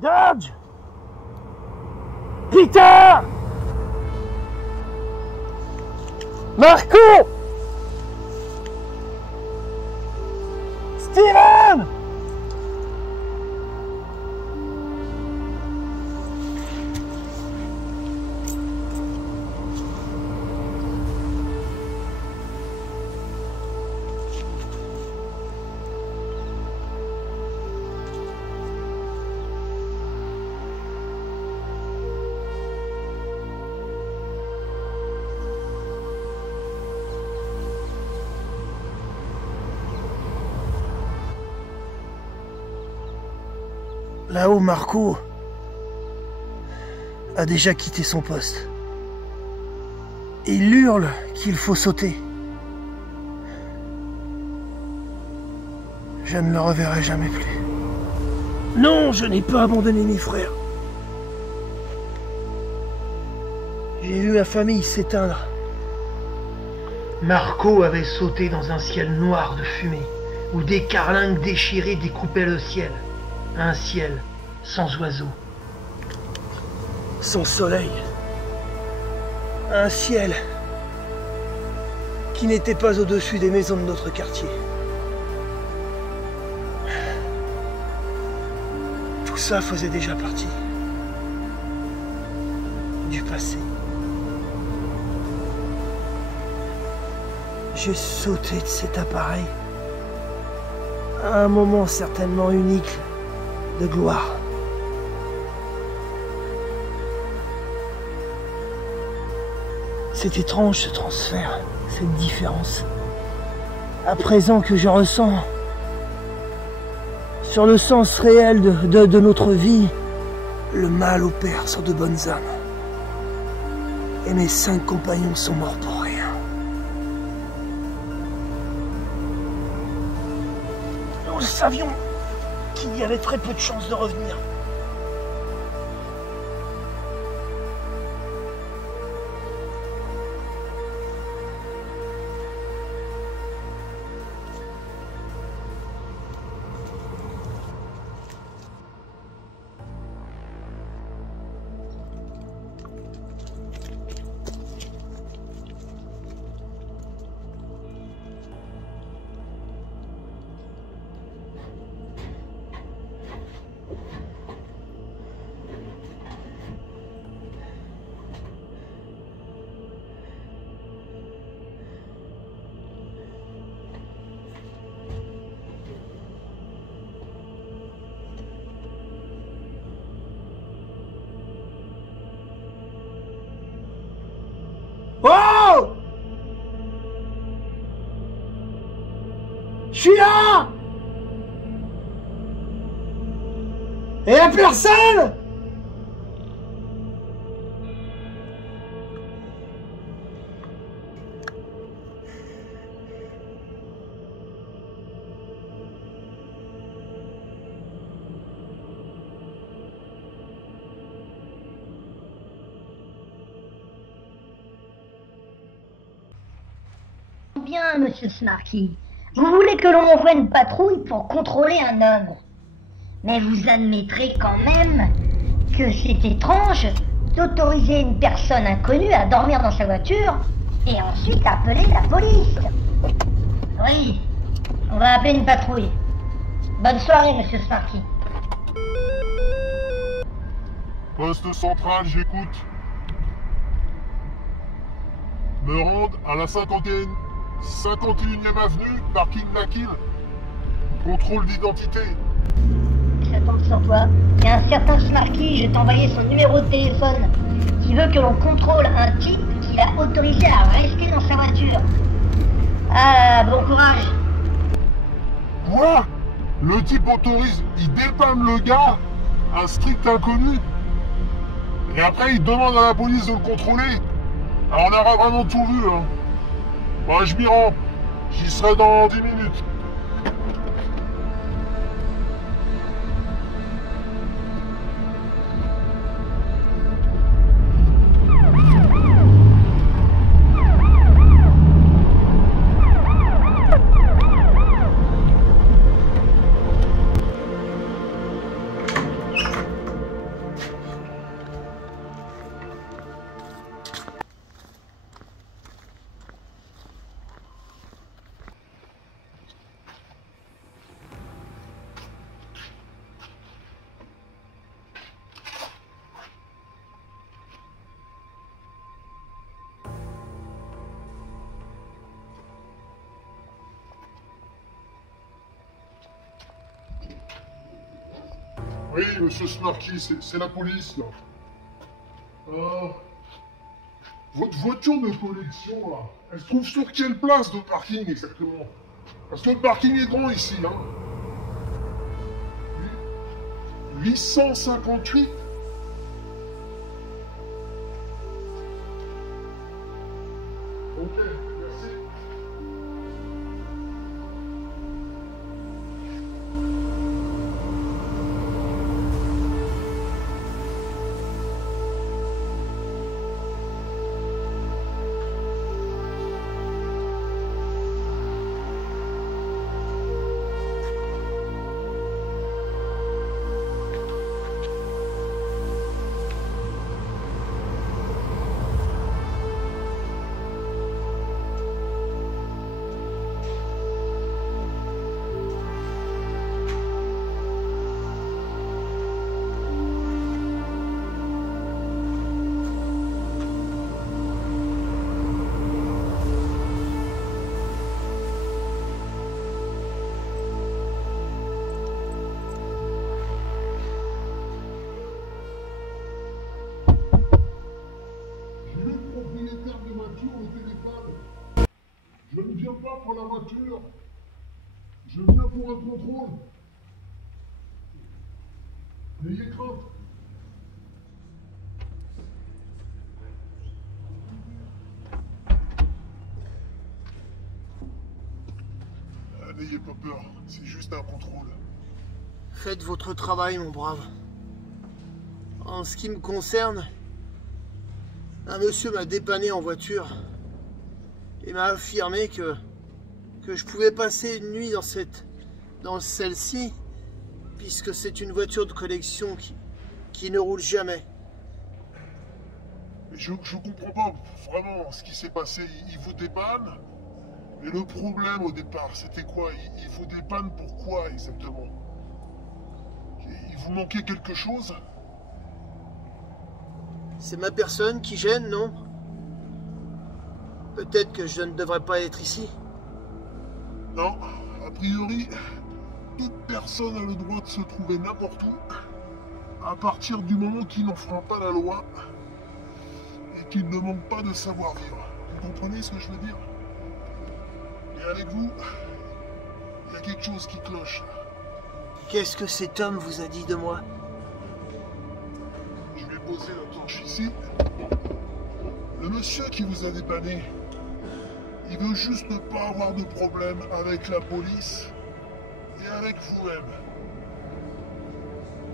Dodge! Peter! Marco! Steven! Là-haut, Marco a déjà quitté son poste. Il hurle qu'il faut sauter. Je ne le reverrai jamais plus. Non, je n'ai pas abandonné mes frères. J'ai vu ma famille s'éteindre. Marco avait sauté dans un ciel noir de fumée, où des carlingues déchirées découpaient le ciel. Un ciel sans oiseaux, sans soleil, un ciel qui n'était pas au-dessus des maisons de notre quartier. Tout ça faisait déjà partie du passé. J'ai sauté de cet appareil à un moment certainement unique de gloire. C'est étrange ce transfert, cette différence. À présent que je ressens sur le sens réel de notre vie, le mal opère sur de bonnes âmes. Et mes 5 compagnons sont morts pour rien. Nous savions qu'il y avait très peu de chances de revenir. Oh! Je suis là! Et y'a personne! Bien, monsieur Smarky. Vous voulez que l'on envoie une patrouille pour contrôler un homme. Mais vous admettrez quand même que c'est étrange d'autoriser une personne inconnue à dormir dans sa voiture et ensuite appeler la police. Oui, on va appeler une patrouille. Bonne soirée, monsieur Smarky. Poste central, j'écoute. Me rendre à la 51e avenue, parking Nakil. Contrôle d'identité. Ça tombe sur toi. Il y a un certain Smarky, je t'ai envoyé son numéro de téléphone, qui veut que l'on contrôle un type qu'il a autorisé à rester dans sa voiture. Ah, bon courage. Quoi? Le type autorise, il dépanne le gars, un strict inconnu. Et après, il demande à la police de le contrôler. Alors, on aura vraiment tout vu, hein. Bon, je m'y rends. J'y serai dans 10 minutes. Oui, monsieur Snarky, c'est la police, là. Votre voiture de collection, là, elle se trouve sur quelle place de parking, exactement? Parce que le parking est grand ici, hein. 858. Ok, merci. Je ne viens pas pour la voiture. Je viens pour un contrôle. N'ayez crainte. N'ayez pas peur, c'est juste un contrôle. Faites votre travail, mon brave. En ce qui me concerne, un monsieur m'a dépanné en voiture et m'a affirmé que je pouvais passer une nuit dans celle-ci, puisque c'est une voiture de collection qui ne roule jamais. Mais je comprends pas vraiment ce qui s'est passé. Il vous dépanne, mais le problème au départ, c'était quoi? Il vous dépanne pourquoi exactement? Il vous manquait quelque chose? C'est ma personne qui gêne, non? Peut-être que je ne devrais pas être ici. Non, a priori, toute personne a le droit de se trouver n'importe où, à partir du moment qu'il n'enfreint pas la loi et qu'il ne manque pas de savoir-vivre. Vous comprenez ce que je veux dire? Et avec vous, il y a quelque chose qui cloche. Qu'est-ce que cet homme vous a dit de moi? Je vais poser la torche ici. Le monsieur qui vous a dépanné, il veut juste ne pas avoir de problème avec la police et avec vous-même.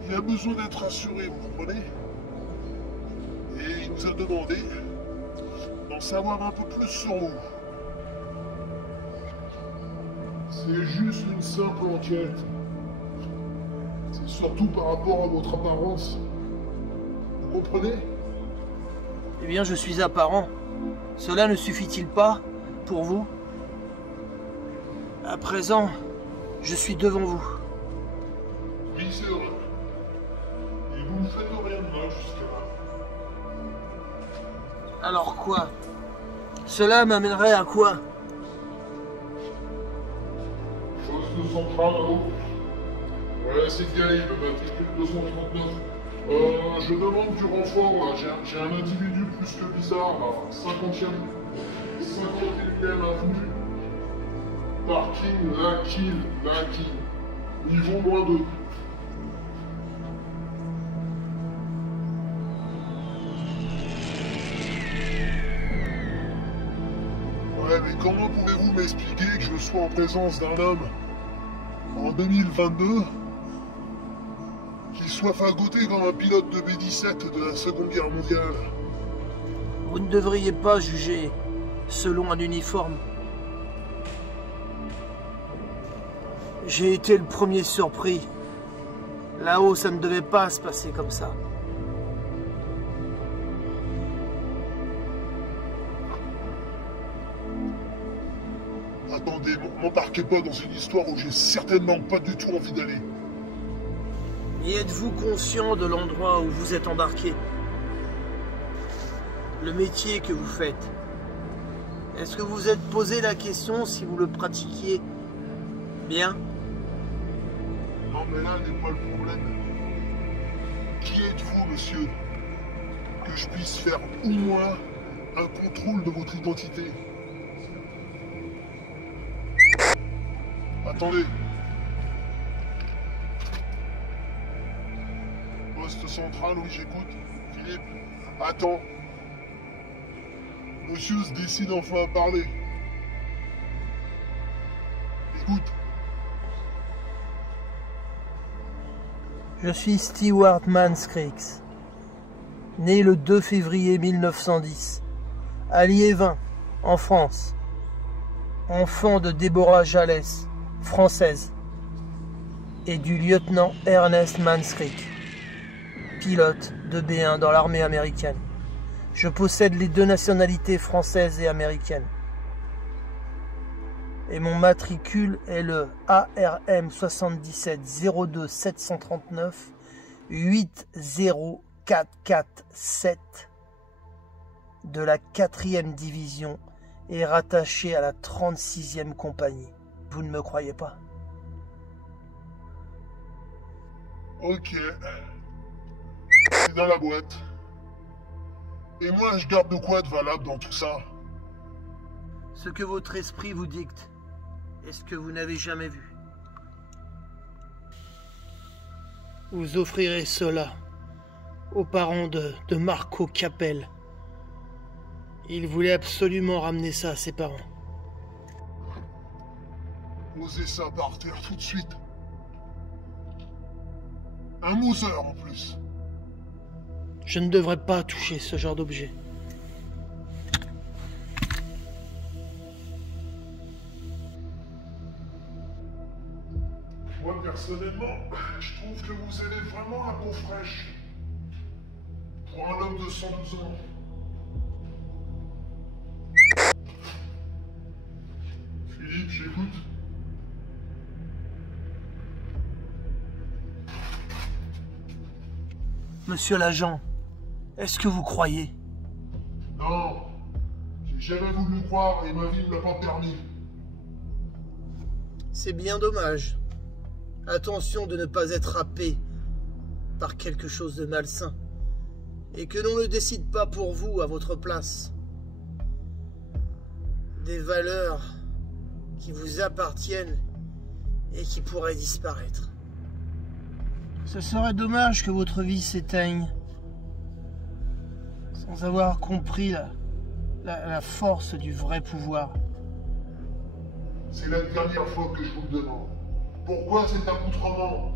Il a besoin d'être assuré, vous comprenez? Et il nous a demandé d'en savoir un peu plus sur vous. C'est juste une simple enquête. C'est surtout par rapport à votre apparence. Vous comprenez? Eh bien, je suis apparent. Cela ne suffit-il pas pour vous? À présent, je suis devant vous. Oui, c'est vrai. Et vous ne faites rien de mal jusqu'à là. Alors quoi? Cela m'amènerait à quoi? Chose de centrale, là-haut. Ouais, c'est terrible, matricule 239. Je demande du renfort, là. J'ai un individu plus que bizarre, là. 51e avenue. Parking, Lucky. Niveau moins 2. Ouais, mais comment pouvez-vous m'expliquer que je sois en présence d'un homme en 2022 qui soit fagoté comme un pilote de B-17 de la Seconde Guerre mondiale? Vous ne devriez pas juger selon un uniforme. J'ai été le premier surpris. Là-haut, ça ne devait pas se passer comme ça. Attendez, m'embarquez pas dans une histoire où j'ai certainement pas du tout envie d'aller. Et êtes-vous conscient de l'endroit où vous êtes embarqué? Le métier que vous faites. Est-ce que vous vous êtes posé la question si vous le pratiquiez bien? Non mais là n'est pas le problème. Qui êtes-vous, monsieur? Que je puisse faire au moins un contrôle de votre identité. Attendez. Poste central, oui, j'écoute. Philippe, attends. Monsieur se décide enfin à parler. Écoute. Je suis Stewart Manscrix, né le 2 février 1910, à Liévin, en France. Enfant de Déborah Jalès, française, et du lieutenant Ernest Manscrix, pilote de B1 dans l'armée américaine. Je possède les 2 nationalités françaises et américaines. Et mon matricule est le ARM 77 02 739 80447 de la 4e division et rattaché à la 36e compagnie. Vous ne me croyez pas? Ok. C'est dans la boîte. Et moi, je garde de quoi de valable dans tout ça? Ce que votre esprit vous dicte est ce que vous n'avez jamais vu. Vous offrirez cela aux parents de Marco Capel. Il voulait absolument ramener ça à ses parents. Posez ça par terre tout de suite. Un Mauser en plus. Je ne devrais pas toucher ce genre d'objet. Moi, personnellement, je trouve que vous avez vraiment la peau fraîche. Pour un homme de 112 ans. Philippe, j'écoute. Monsieur l'agent, est-ce que vous croyez? Non, j'ai jamais voulu le croire et ma vie ne me l'a pas permis. C'est bien dommage. Attention de ne pas être happé par quelque chose de malsain et que l'on ne décide pas pour vous à votre place. Des valeurs qui vous appartiennent et qui pourraient disparaître. Ce serait dommage que votre vie s'éteigne sans avoir compris la force du vrai pouvoir. C'est la dernière fois que je vous le demande. Pourquoi cet accoutrement?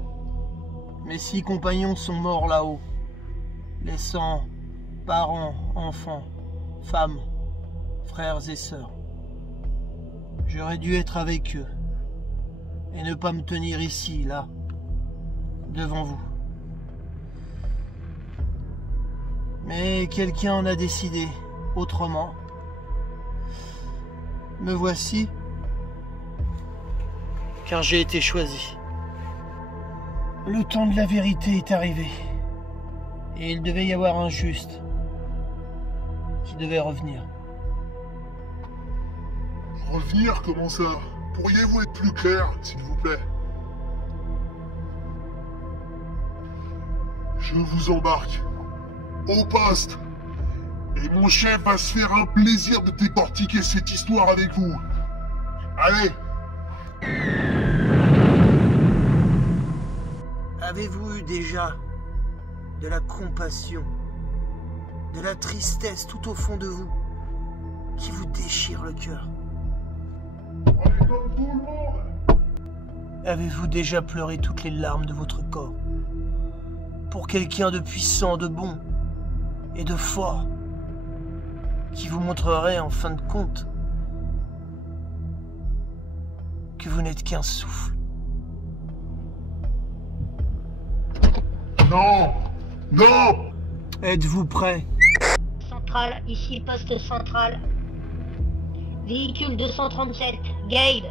Mes 6 compagnons sont morts là-haut, laissant parents, enfants, femmes, frères et sœurs. J'aurais dû être avec eux et ne pas me tenir ici, là, devant vous. Mais quelqu'un en a décidé autrement. Me voici, car j'ai été choisi. Le temps de la vérité est arrivé, et il devait y avoir un juste qui devait revenir. Revenir, comment ça? Pourriez-vous être plus clair, s'il vous plaît? Je vous embarque. Au poste. Et mon chef va se faire un plaisir de décortiquer cette histoire avec vous. Allez! Avez-vous eu déjà de la compassion, de la tristesse tout au fond de vous, qui vous déchire le cœur? On est comme tout le monde! Avez-vous déjà pleuré toutes les larmes de votre corps pour quelqu'un de puissant, de bon et de fort, qui vous montrerait en fin de compte que vous n'êtes qu'un souffle? Non! Non! Êtes-vous prêt? Centrale, ici poste central. Véhicule 237, Gabe,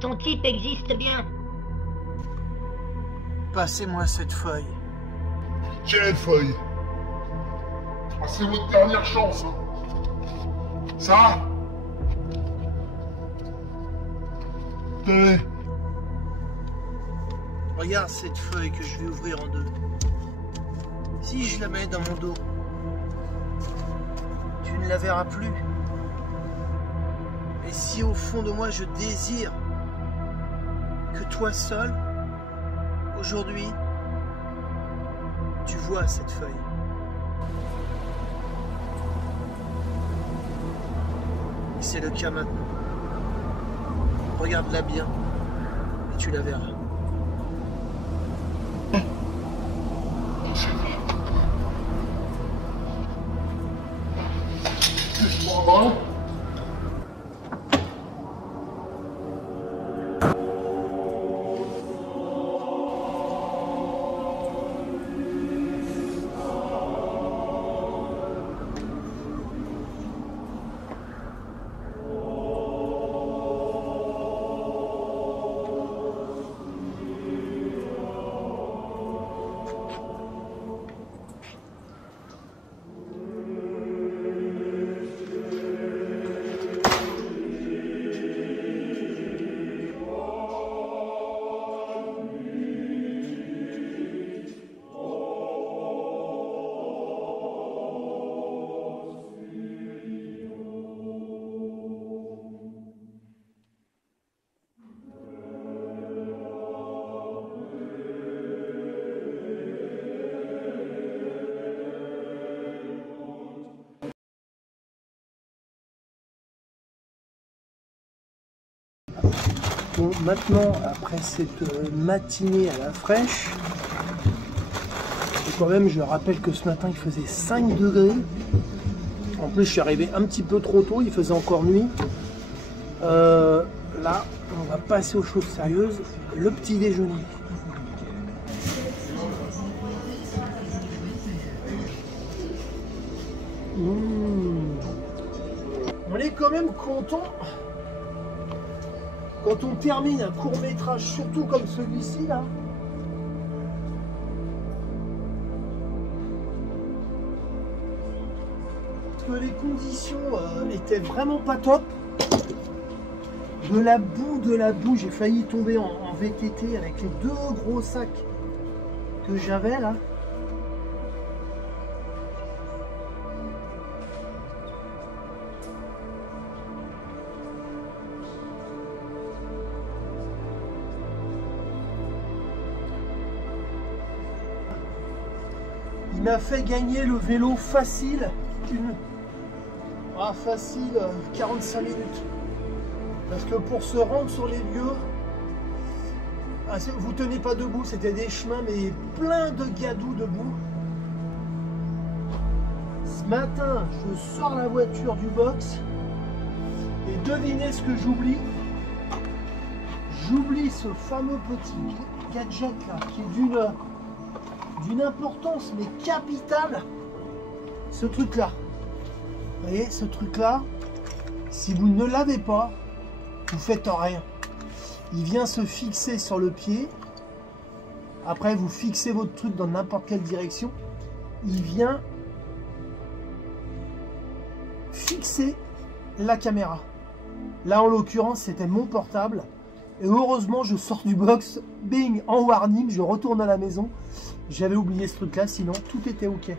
ton type existe bien. Passez-moi cette feuille. Quelle feuille? Ah, c'est votre dernière chance, hein. Ça? Tenez. Regarde cette feuille que je vais ouvrir en deux. Si je la mets dans mon dos, tu ne la verras plus. Et si au fond de moi je désire que toi seul, aujourd'hui, tu vois cette feuille. Et c'est le cas maintenant. Regarde-la bien et tu la verras. Bon, maintenant, après cette matinée à la fraîche, et quand même, je rappelle que ce matin, il faisait 5 degrés. En plus, je suis arrivé un petit peu trop tôt, il faisait encore nuit. Là, on va passer aux choses sérieuses. Le petit déjeuner. On est quand même content quand on termine un court-métrage, surtout comme celui-ci là. Parce que les conditions étaient vraiment pas top. De la boue, j'ai failli tomber en VTT avec les 2 gros sacs que j'avais là. Il m'a fait gagner le vélo facile, facile 45 minutes. Parce que pour se rendre sur les lieux, vous tenez pas debout, c'était des chemins mais plein de gadous debout. Ce matin, je sors la voiture du box et devinez ce que j'oublie. J'oublie ce fameux petit gadget là qui est d'une importance mais capitale. Ce truc là, vous voyez ce truc là, si vous ne l'avez pas, vous faites rien. Il vient se fixer sur le pied. Après vous fixez votre truc dans n'importe quelle direction. Il vient fixer la caméra. Là en l'occurrence c'était mon portable. Et heureusement je sors du box, bing, en warning, je retourne à la maison. J'avais oublié ce truc là, sinon tout était ok.